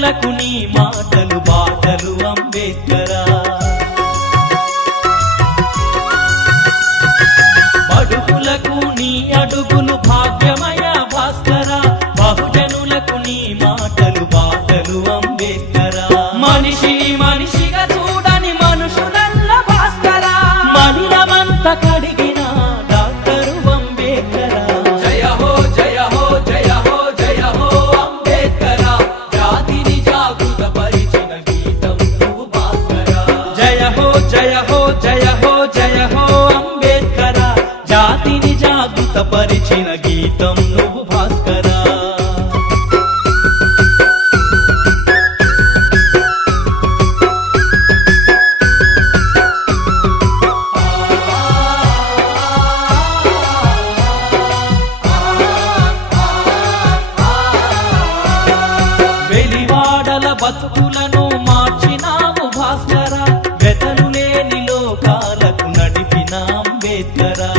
బహుజనులకు నీ మాటలు బాటలు అంబేద్కరా. బడుగులకు నీ అడుగులు భాగ్యమయ భాస్కరా. బహుజనులకు నీ మాటలు బాటలు అంబేద్కరా. మనిషి మనిషిగా చూడని మనుషులల్ల భాస్కరా. మనిలమంత కడిగిన డాక్టరు అంబేద్కరా. జయ హో జయ హో జయ హో జయ హో అంబేద్కరా. జాతిని జాగృత పరిచిన గీతం నువ్వు భాస్కరా. జయ హో జయ హో జయ హో జయ హో అంబేద్కరా. జాతిని జాగృత పరిచిన గీతం నువ్వు భాస్కరా. వెలివాడల బతుకులను మార్చినావు భాస్కరా. వెతలు లేని లోకాలకు నడిపిన అంబేద్కరా.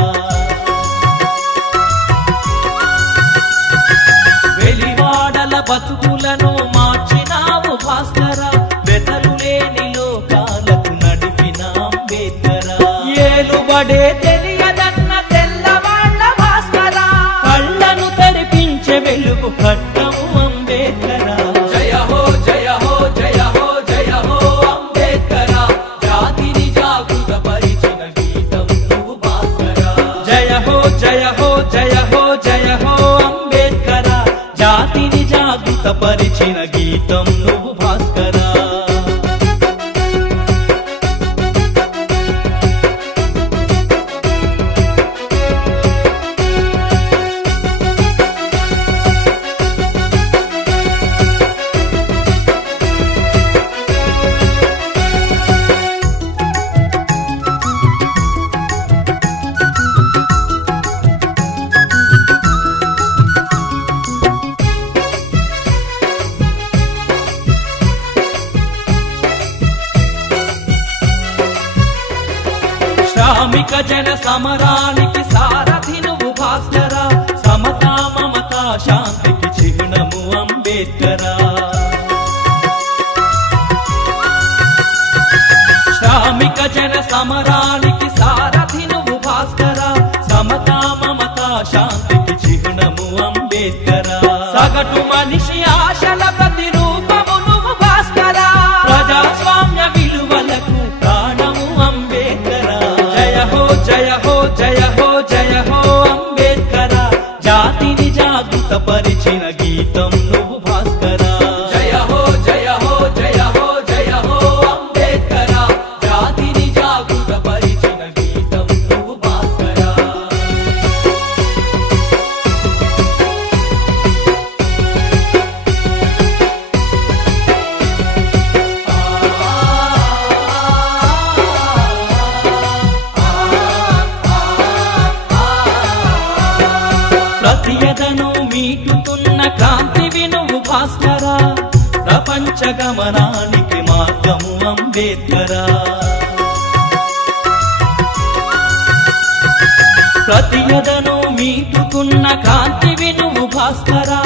వెలివాడల బతుకులను మార్చినావు భాస్కరా. వెతలు లేని లోకాలకు నడిపిన అంబేద్కరా. ఏలుబడే తెలియదన్న తెల్లవాళ్ళ భాస్కరా. కళ్ళను తెరిపించే వెలుగు కట్టము అంబేద్కరా. జయ హో జయ హో జయ హో జయ హో అంబేద్కరా. జాతిని జాగృత పరిచిన గీతం నువ్వు భాస్కరా. జయ హో జయ హో జయ హో జయ హో అంబేద్కరా. జాతిని జాగృత పరిచిన గీతం నువ్వు భాస్కరా. శ్రామిక జన సమరానికి సారథి నువ్వు భాస్కరా. సమతా మమతా శాంతికి చిహ్నము అంబేద్కరా. శ్రామిక జన సమరానికి సారథి నువ్వు భాస్కరా. సమతా మమతా శాంతికి చిహ్నము అంబేద్కరా. సగటు మనిషి ఆశల ప్రతిరూపము నువ్వు భాస్కరా. ప్రజాస్వామ్య విలువలకు ప్రాణము అంబేద్కరా. జయ హో జయ హో జయ హో జయ హో అంబేద్కరా. జాతిని జాగృత పరిచిన గీతం నువ్వు భాస్కరా. జయ హో జయ హో జయ హో జయ హో అంబేద్కరా. జాతిని జాగృత పరిచిన గీతం నువ్వు భాస్కరా. ప్రతియదను మీటుతున్న క్రాంతివి నువ్వు భాస్కరా. ప్రపంచ గమనానికి మార్గము అంబేద్కరా. ప్రతియదను మీటుతున్న క్రాంతివి నువ్వు భాస్కరా.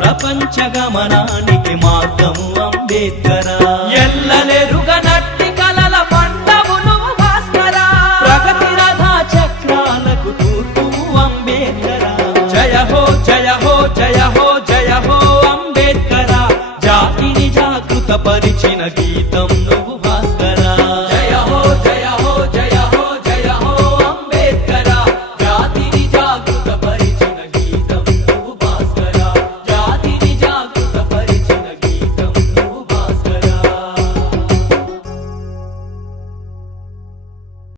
ప్రపంచ గమనానికి మార్గము అంబేద్కరా. ఎల్లలెరుగనట్టి కలల పంటవు నువ్వు భాస్కరా. ప్రగతి రథ చక్రాలకు తూర్పు అంబేద్కరా. జయ హో జయ హో జయ హో జయ హో అంబేద్కరా. జాతిని జాగృత పరిచిన గీతం నువ్వు